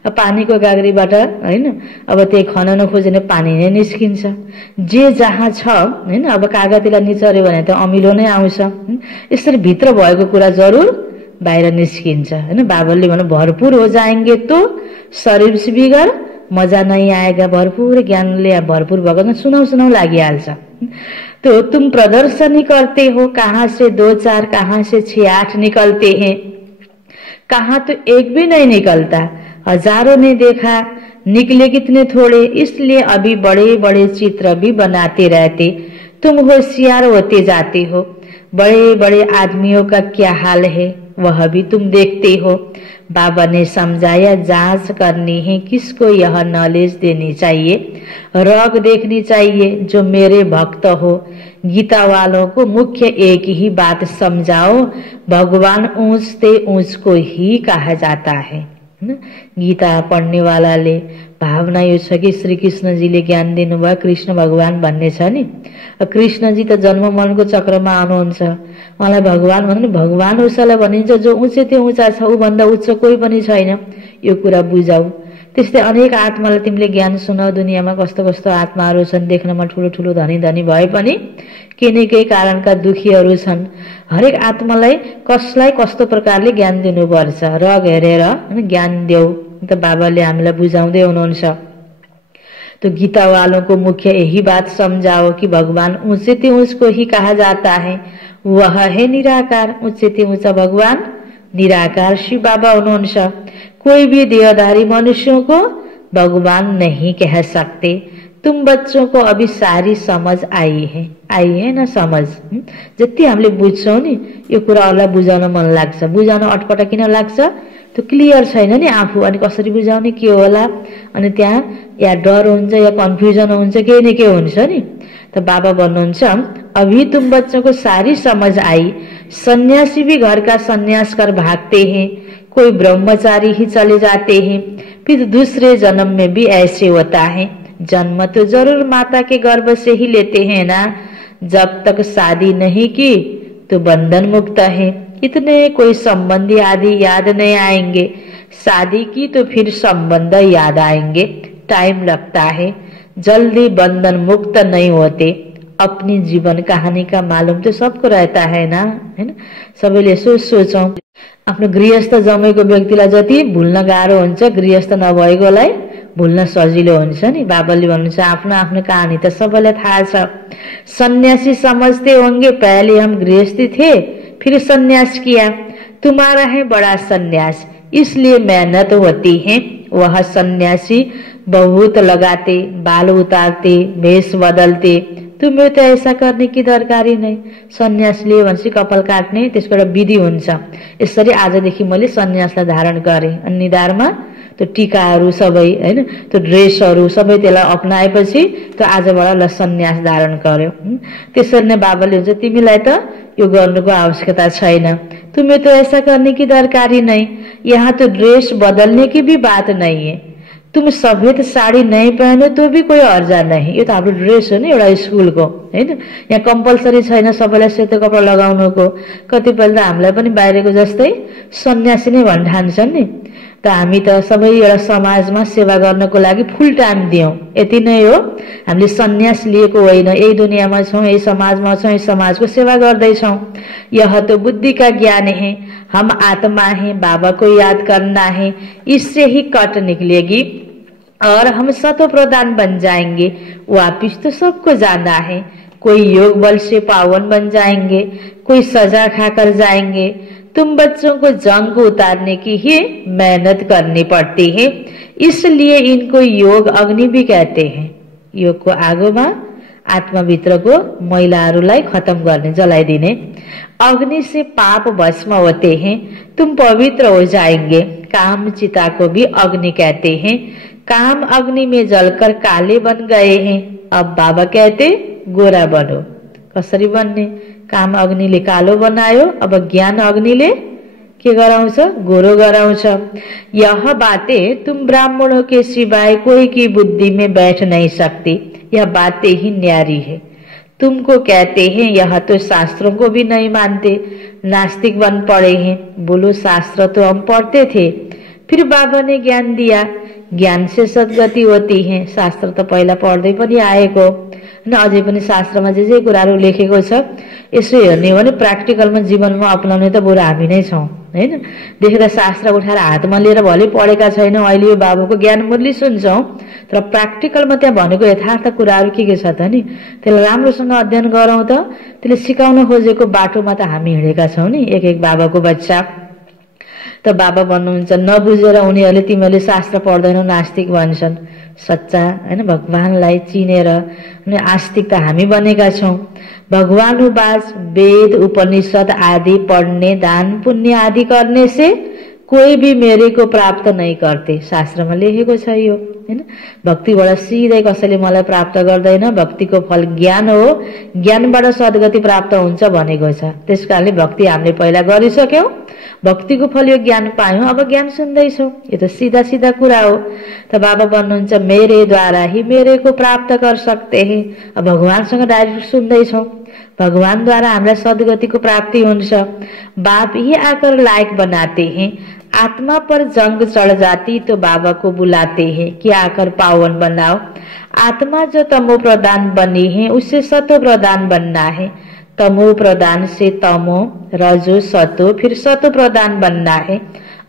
पानीको गाग्रीबाट हैन, अब त्यही खनन खोज्ने पानी नै निस्किन्छ। जे जहाँ छ हैन, अब कागतीलाई निचर्यो भने त अमिलो नै आउँछ। यसरी भित्र भएको कुरा जरुर बाहिर निस्किन्छ, हैन। बाबाले भने भरपूर हो जाएंगे तो शरीर से बिगर मजा नहीं आएगा। भरपूर ज्ञानले भरपूर भएको सुनाउ लागिहाल्छ। तो तुम प्रदर्शनी करते हो, कहाँ से 2 4 कहाँ से 6 8 निकलते हैं, कहाँ तो एक भी नहीं निकलता। हजारों ने देखा, निकले कितने थोड़े, इसलिए अभी बड़े बड़े चित्र भी बनाते रहते। तुम होशियार होते जाते हो। बड़े बड़े आदमियों का क्या हाल है वह भी तुम देखते हो। बाबा ने समझाया, जांच करनी है, किसको यह नॉलेज देनी चाहिए, रग देखनी चाहिए, जो मेरे भक्त हो। गीता वालों को मुख्य एक ही बात समझाओ, भगवान ऊंच से ऊंच को ही कहा जाता है। गीता पढ्ने वालाले भावना यो छ कि श्री कृष्णजीले ज्ञान दिनुभयो, कृष्ण भगवान भन्ने छ नि। कृष्णजी त जन्म मनको चक्रमा आउनुहुन्छ, उहाँलाई भगवान भन्नु, भगवान उसैलाई भनिन्छ जो उच्च त्यो उच्चा छ, ऊ भन्दा उच्च कोही पनि छैन। यो कुरा बुझाऊ। त्यस्तै अनेक आत्मालाई तिमीले ज्ञान सुनाऊ। दुनियाँमा कस्तो कस्तो आत्माहरू छन्, देख्नमा ठुलो ठुलो धनी धनी भए पनि केही न केही कारणका दुखीहरू छन्। हरेक आत्मालाई कसलाई कस्तो प्रकारले ज्ञान दिनुपर्छ, रग हेरेर ज्ञान देऊ। त बाबाले हामीलाई बुझाउँदै हुनुहुन्छ। तो गीता वालों को मुख्य यही बात समझाओ कि भगवान ऊंचे ते ऊंच को ही कहा जाता है, वह है निराकार। ऊंचे ते ऊंचा भगवान निराकार शिव बाबा हुनुहुन्छ। कोई भी देहधारी मनुष्यों को भगवान नहीं कह सकते। तुम बच्चों को अभी सारी समझ आई है ना समझ। जति हामीले बुझ्छौं नि, यो कुराहरूलाई बुझाउन मन लाग्छ। बुझाउन अटपटा किन लाग्छ, त्यो क्लियर छैन नि आफू, अनि कसरी बुझाउने के होला, अनि त्यहाँ या डर हुन्छ या कन्फ्युजन हुन्छ, केही न केही हुन्छ नि। तो बाबा भन्नुहुन्छ, अभी तुम बच्चों को सारी समझ आई। सन्यासी भी घर का सन्यास कर भागते हैं, कोई ब्रह्मचारी ही चले जाते हैं, फिर दूसरे जन्म में भी ऐसे होता है। जन्म तो जरूर माता के गर्भ से ही लेते हैं ना। जब तक शादी नहीं की तो बंधन मुक्त है। इतने कोई संबंधी आदि याद नहीं आएंगे, शादी की तो फिर संबंध याद आएंगे। टाइम लगता है, जल्दी बंधन मुक्त नहीं होते। अपनी जीवन कहानी का मालूम तो सबको रहता है ना, हैन? सबैले यसो सोचौं, आफ्नो गृहस्थ जमेको व्यक्तिलाई जति भुल्न गाह्रो हुन्छ, गृहस्थ नभएकोलाई भुल्न सजिलो हुन्छ नि। बाबाले भन्नुहुन्छ आफ्नो आफ्नो कहानी त सबैलाई थाहा छ। सन्यासी समझते होंगे पहले हम गृहस्थी थे फिर सन्यास किया, तुम्हारा है बड़ा सन्यास इसलिए मेहनत होती है। वह सन्यासी बहुत लगाते, बाल उतारते, भेष बदलते, तुम्हें तो ऐसा करने की दरकारी नहीं। सन्यास लिए भनेपछि कपाल काट्ने त्यसको एउटा विधि हुन्छ। यसरी आजदेखि मैले सन्यासलाई धारण गरेँ। अनि निधारमा त्यो टीकाहरू सबै हैन, त्यो ड्रेसहरू सबै त्यसलाई अपनाएपछि त्यो आजबाट ल सन्यास धारण गर्यो। त्यसरी नै बाबाले हुन्छ तिमीलाई त यो गर्नुको आवश्यकता छैन, तुम्हें तो ऐसा करने की दरकारी नहीं, यहाँ तो ड्रेस बदलने की भी बात नहीं है, तुम सफेद साड़ी नहीं पहनो तो भी कोही हर्जा नहीं। यो त हाम्रो ड्रेस हो नि एउटा स्कुलको, हैन? यहाँ कम्पलसरी छैन सबैलाई सेतो कपडा लगाउनुको। कतिपय त हामीलाई पनि बाहिरको जस्तै सन्यासी नै भन्न ठान्छन् नि। त हामी त सबै एउटा समाजमा सेवा गर्नको लागि फुल टाइम दियौं, यति नै हो। हामीले सन्यास लिएको होइन, यही दुनियाँमा छौं, यही समाजमा छौं, यही समाजको सेवा गर्दैछौं। यह तो बुद्धि का ज्ञान है, हम आत्मा हैं, बाबा को याद करना है, इससे ही कट निकलेगी और हम सतो प्रधान बन जाएंगे। वापिस तो सबको जाना है, कोई योग बल से पावन बन जाएंगे, कोई सजा खाकर जाएंगे। तुम बच्चों को जंग को उतारने की ही मेहनत करनी पड़ती है, इसलिए इनको योग अग्नि भी कहते हैं। योग को आगोमा आत्माभित्रको मैलाहरूलाई खत्म गर्ने, जलाइदिने। अग्नि से पाप भस्म होते हैं, तुम पवित्र हो जाएंगे। काम चिता को भी अग्नि कहते हैं, काम अग्नि में जलकर काले बन गए हैं, अब बाबा कहते गोरा बनो। कसरी बन्ने? काम अग्निले कालो बनायो, अब ज्ञान अग्निले के गराउँछ? गोरो गराउँछ। यह बातें तुम ब्राह्मणों के सिवाय कोई की बुद्धि में बैठ नहीं सकती, यह बातें ही न्यारी है। तुमको कहते हैं यह तो शास्त्रों को भी नहीं मानते, नास्तिक बन पड़े हैं। बोलो शास्त्र तो हम पढ़ते थे, फिर बाबा ने ज्ञान दिया, ज्ञान से सद्गति होती है। शास्त्र त पहिला पढ्दै पनि आएको न, अझै पनि शास्त्रमा जे कुराहरू लेखेको छ यसो हेर्ने हो भने प्र्याक्टिकलमा जीवनमा अपनाउने त बरु हामी नै छौं, हैन? देखेर शास्त्र उठाएर हातमा लिएर भले पढेका छैनौं, अहिले यो बाबुको ज्ञान मुरली सुन्छौं, तर प्र्याक्टिकलमा त्यहाँ भनेको यथार्थ कुराहरू के छ त नि, त्यसलाई राम्रोसँग अध्ययन गरौं त। त्यसले सिकाउन खोजेको बाटोमा त हामी हिँडेका छौं नि, एक एक बाबाको बच्चा। त बाबा भन्नुहुन्छ नबुझेर उनीहरूले तिमीहरूले शास्त्र पढ्दैनौ नास्तिक भन्छन्। सच्चा हैन, भगवानलाई चिनेर आस्तिक त हामी बनेका छौं। भगवानुवाच वेद उपनिषद आदि पढ़ने, दान पुण्य आदि करने से कोई भी मेरे को प्राप्त नहीं करते। शास्त्रमा लेखेको छ यो, हैन? भक्तिबाट सिधै कसैले मलाई प्राप्त गर्दैन, भक्तिको फल ज्ञान हो, ज्ञानबाट सद्गति प्राप्त हुन्छ भनेको छ। त्यसकारणले भक्ति हामीले पहिला गरिसक्यौं, भक्तिको फल यो ज्ञान पायौं, अब ज्ञान सुन्दैछौं। यो त सीधा सीधा कुरा हो। त बाबा भन्नुहुन्छ मेरे द्वारा ही मेरे को प्राप्त कर सकते हैं। अब भगवानसँग डाइरेक्ट सुन्दैछौं, भगवान द्वारा हामीलाई सद्गतिको प्राप्ति हुन्छ। बाप ही आकर लायक बनाते हैं, आत्मा पर जंग चढ़ जाती तो बाबा को बुलाते हैं कि आकर पावन बनाओ। आत्मा जो तमो प्रधान बनी है उससे सतो प्रधान बनना है, तमो प्रधान से तमो, रजो सतो, फिर सतो प्रधान बनना है।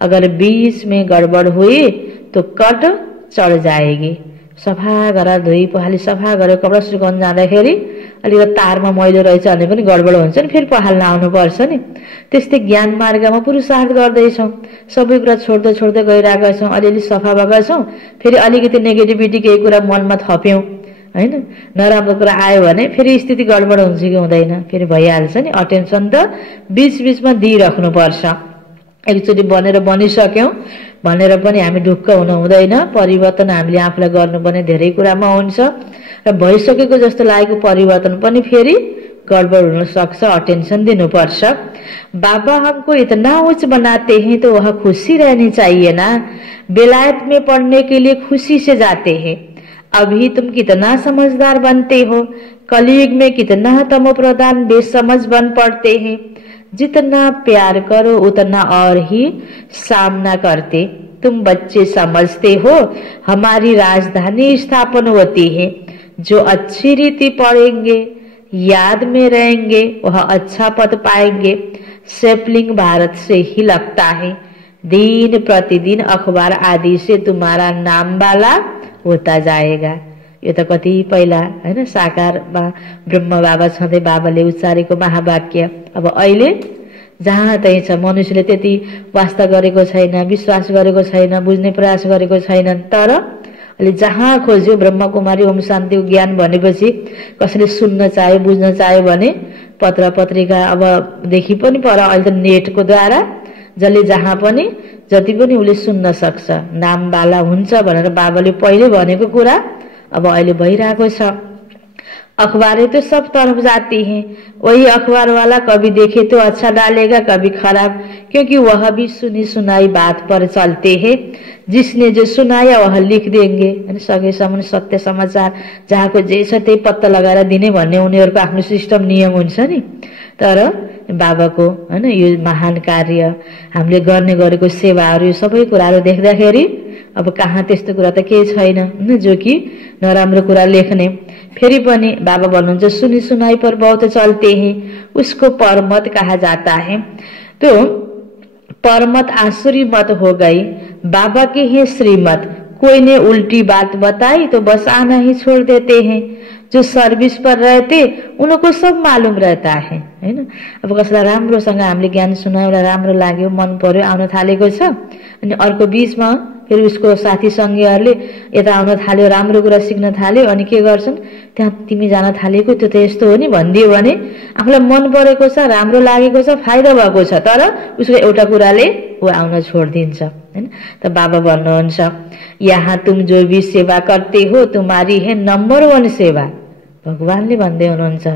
अगर बीच में गड़बड़ हुई तो कट चढ़ जाएगी। सफा गरेर धोई पखाली सफा गरेर कपडा सुकाउन जाँदाखेरि अलिकति तारमा मैलो रहेछ भने पनि गडबड हुन्छ नि, फेरि पखाल्न आउनुपर्छ नि। त्यस्तै ज्ञान मार्गमा पुरुषार्थ गर्दैछौँ, सबै कुरा छोड्दै छोड्दै गइरहेका छौँ, अलिअलि सफा भएका छौँ, फेरि अलिकति नेगेटिभिटी केही कुरा मनमा थप्यौँ, हैन? नराम्रो कुरा आयो भने फेरि स्थिति गडबड हुन्छ कि हुँदैन, फेरि भइहाल्छ नि। अटेन्सन त बीच बीचमा दिइराख्नुपर्छ। एकचोटि बनेर बनिसक्यौं भनेर पनि हामी ढुक्क हुनु हुँदैन। परिवर्तन हामीले आफूलाई गर्नुपर्ने धेरै कुरामा हुन्छ र भइसकेको जस्तो लागेको परिवर्तन पनि फेरि गड़बड़ हुन सक्छ, अटेंशन दिनुपर्छ। बाबा हमको इतना उच्च बनाते हैं तो वह खुशी रहनी चाहिए ना। बेलायत में पढ़ने के लिए खुशी से जाते हैं। अभी तुम कितना समझदार बनते हो, कलयुग में कितना तमो प्रधान बेसमझ बन पड़ते हैं। जितना प्यार करो उतना और ही सामना करते। तुम बच्चे समझते हो हमारी राजधानी स्थापन होती है। जो अच्छी रीति पढ़ेंगे, याद में रहेंगे, वह अच्छा पद पाएंगे। सैपलिंग भारत से ही लगता है। दिन प्रतिदिन अखबार आदि से तुम्हारा नाम वाला होता जाएगा। यो त कति पहिला हैन साकारमा ब्रह्म बाबा छँदै बाबाले उच्चारेको महावाक्य। अब अहिले जहाँ तै छ, मनुष्यले त्यति वास्ता गरेको छैन, विश्वास गरेको छैन, बुझ्ने प्रयास गरेको छैनन्। तर अहिले जहाँ खोज्यो ब्रह्म कुमारी ओम शान्ति ज्ञान भनेपछि कसैले सुन्न चाहे, बुझ्न चाहे भने पत्र पत्रिका अब देखि पनि पर अहिले त नेटको द्वारा जसले जहाँ पनि जति पनि उसले सुन्न सक्छ। नामवाला हुन्छ भनेर बाबाले पहिले भनेको कुरा अब अहिले भइरहेको छ। अखबारें तो सब तरफ जाती हैं। वही अखबार वाला कभी देखे तो अच्छा डालेगा, कभी खराब, क्योंकि वह भी सुनी सुनाई बात पर चलते हैं। जिसने जो सुनाया वह लिख देंगे। सकेसम्म सत्य समाचार जहाँको जे छ त्यही पत्ता लगाएर दिने भन्ने उनीहरूको आफ्नो सिस्टम नियम हुन्छ नि। तर बाबाको हैन यो महान कार्य हामीले गर्ने गरेको सेवाहरू यो सबै कुराहरू देख्दाखेरि अब कहाँ त्यस्तो कुरा त केही छैन जो कि नराम्रो कुरा लेख्ने। फेरि पनि बाबा भन्नुहुन्छ सुनी सुनाई पर बहुत चलते हैं, उसको परमत कहा जाता है। तो परमत आसुरी मत हो गई, बाबा की है श्रीमत। कोई ने उल्टी बात बताई तो बस आना ही छोड़ देते हैं। जो सर्भिस पर रहते उनको सब मालूम रहता है हैन। अब कसैलाई राम्रोसँग हामीले ज्ञान सुनायो, एउटा राम्रो लाग्यो, मन पर्यो, आउन थालेको छ, अनि अर्को बीचमा फेरि उसको साथी संगीहरूले यता आउन थाल्यो, राम्रो कुरा सिक्न थाल्यो, अनि के गर्छन् त्यहाँ तिमी जान थालेको त्यो त यस्तो हो नि भनिदियो भने आफूलाई मन परेको छ, राम्रो लागेको छ, फाइदा भएको छ, तर उसको एउटा कुराले ऊ आउन छोडिदिन्छ हैन। त बाबा भन्नुहुन्छ यहाँ तुम जो भी सेवा करते हो तुम्हारी है नंबर 1 सेवा। भगवानले भन्दै हुनुहुन्छ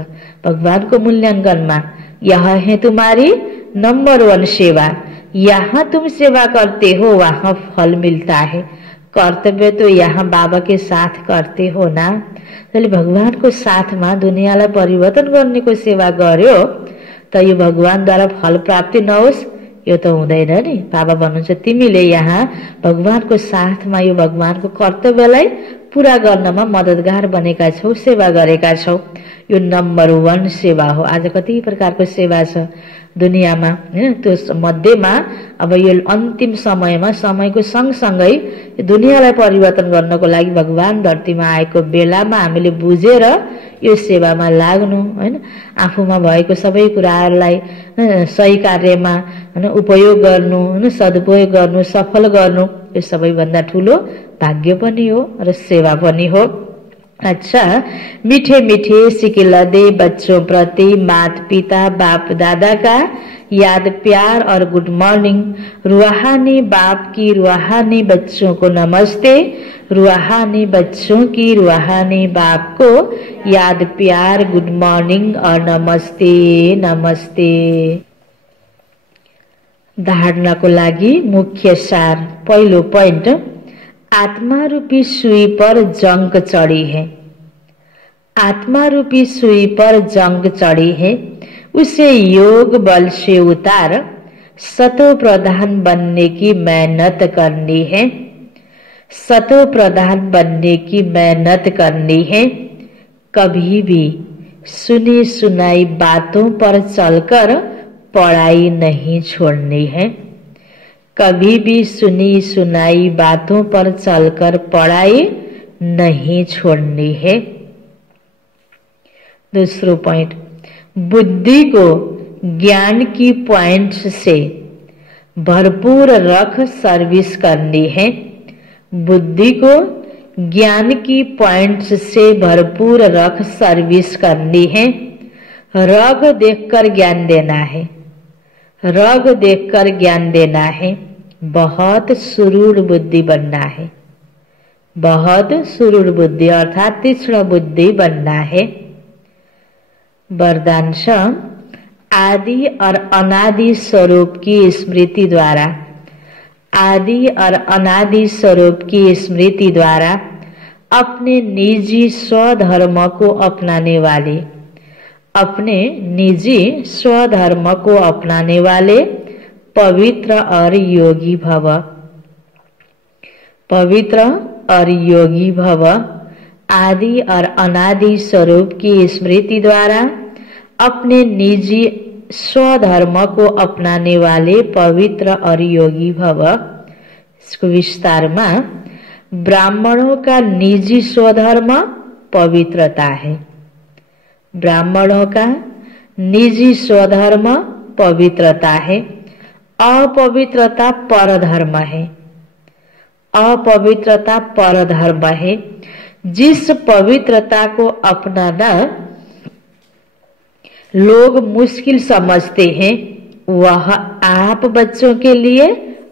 भगवानको मूल्याङ्कनमा यह है तुम्हारी नंबर 1 सेवा। यहाँ तुम सेवा करते हो वहाँ फल मिलता है। कर्तव्य तो यहाँ बाबा के साथ करते हो ना। त्यसले भगवानको साथमा दुनियाँलाई परिवर्तन गर्नेको सेवा गर्यो त यो भगवानद्वारा फल प्राप्ति नहोस् यो त हुँदैन नि। बाबा भन्नुहुन्छ तिमीले यहाँ भगवानको साथमा यो भगवानको कर्तव्यलाई पूरा गर्नमा मद्दतगार बनेका छौ, सेवा गरेका छौ। यो नंबर 1 सेवा हो। आज कति प्रकारको सेवा छ दुनियाँमा हैन। त्यो मध्येमा अब यो अन्तिम समयमा समयको सँगसँगै दुनियाँलाई परिवर्तन गर्नको लागि भगवान धरतीमा आएको बेलामा हामीले बुझेर यो सेवामा लाग्नु हैन। आफूमा भएको सबै कुराहरूलाई सही कार्यमा हैन उपयोग गर्नु हैन, सदुपयोग गर्नु, सफल गर्नु यो सबैभन्दा ठुलो भाग्य पनि हो र सेवा पनि हो। अच्छा, मीठे मीठे सिकिलदे बच्चों प्रति माता पिता बाप दादा का याद प्यार और गुड मॉर्निंग। रूहानी बाप की रूहानी बच्चों को नमस्ते, रूहानी बच्चों की रूहानी बाप को याद प्यार गुड मॉर्निंग और नमस्ते नमस्ते। धारणा को लागि मुख्य सार। पहिलो पोइन्ट, आत्मा रूपी सुई पर जंग चढ़ी है। आत्मा रूपी सुई पर जंग चढ़ी है, उसे योग बल से उतार सतो प्रधान बनने की मेहनत करनी है। सतो प्रधान बनने की मेहनत करनी है। कभी भी सुनी सुनाई बातों पर चलकर पढ़ाई नहीं छोड़नी है। कभी भी सुनी सुनाई बातों पर चलकर पढ़ाई नहीं छोड़नी है। दूसरा पॉइंट, बुद्धि को ज्ञान की पॉइंट्स से भरपूर रख सर्विस करनी है। बुद्धि को ज्ञान की पॉइंट्स से भरपूर रख सर्विस करनी है। रग देखकर ज्ञान देना है। रग देखकर ज्ञान देना है। बहुत सुरूर बुद्धि बनना है। बहुत सुरूर बुद्धि अर्थात तीक्ष्ण बुद्धि बनना है। वरदान आदि और अनादि स्वरूप की स्मृति द्वारा, आदि और अनादि स्वरूप की स्मृति द्वारा अपने निजी स्वधर्म को अपनाने वाले, अपने निजी स्वधर्म को अपनाने वाले पवित्र और योगी भव, पवित्र और योगी भव। आदि और अनादि स्वरूप की स्मृति द्वारा अपने निजी स्वधर्म को अपनाने वाले पवित्र और योगी भव। इसको विस्तार में, ब्राह्मणों का निजी स्वधर्म पवित्रता है, ब्राह्मणों का निजी स्वधर्म पवित्रता है, अपवित्रता परधर्म है, अपवित्रता परधर्म है। जिस पवित्रता को अपनाना लोग मुश्किल समझते हैं वह आप बच्चों के लिए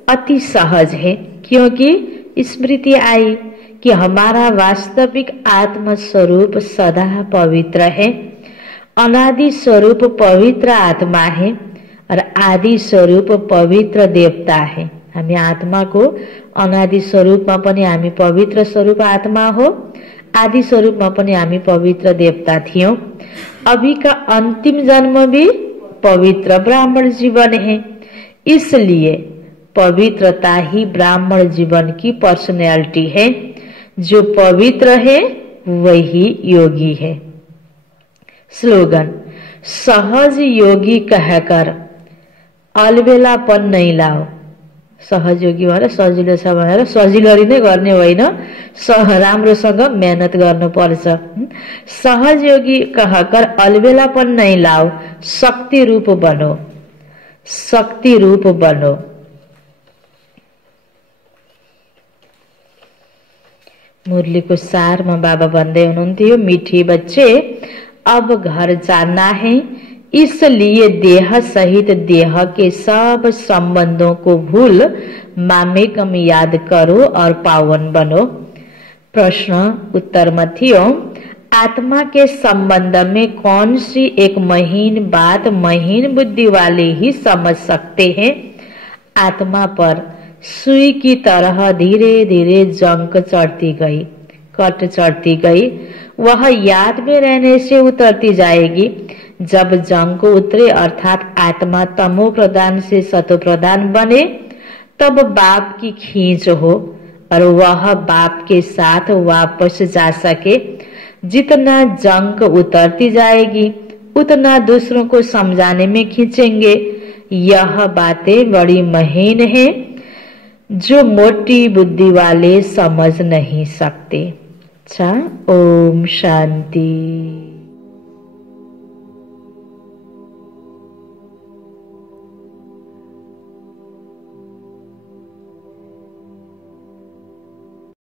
अति सहज है, क्योंकि स्मृति आई कि हमारा वास्तविक आत्म स्वरूप सदा पवित्र है। अनादि स्वरूप पवित्र आत्मा है और आदि स्वरूप पवित्र देवता है। हामी आत्मा को अनादि स्वरूप में पनि हामी पवित्र स्वरूप आत्मा हो, आदि स्वरूप में पनि हामी पवित्र देवता थियौं। अभी का अंतिम जन्म भी पवित्र ब्राह्मण जीवन है, इसलिए पवित्रता ही ब्राह्मण जीवन की पर्सनैलिटी है। जो पवित्र है वही योगी है। स्लोगन, सहज योगी कहकर अलबेलापन नहीं लाओ। सहज योगी भनेर सजिलो छ भनेर सजिलरी नै गर्ने होइन, राम्रोसँग मेहनत गर्नुपर्छ। सहज योगी कहकर अलबेलापन नहीं लाओ, शक्ति रूप बनो, शक्ति रूप बनो। मुरलीको सारमा बाबा भन्दै हुनुहुन्थ्यो, मीठे बच्चे अब घर जाना है, इसलिए देह सहित देह के सब संबंधों को भूल मामेकम याद करो और पावन बनो। प्रश्न उत्तर में थियो, आत्मा के संबंध में कौन सी एक महीन बात महीन बुद्धि वाले ही समझ सकते हैं। आत्मा पर सुई की तरह धीरे धीरे जंग चढ़ती गई, कट चढ़ती गई, वह याद में रहने से उतरती जाएगी। जब जंग उतरे अर्थात आत्मा तमो प्रदान से सतो प्रदान बने, तब बाप की खींच हो और वह बाप के साथ वापस जा सके। जितना जंग उतरती जाएगी उतना दूसरों को समझाने में खींचेंगे। यह बातें बड़ी महीन है जो मोटी बुद्धि वाले समझ नहीं सकते। अच्छा, ओम शांति।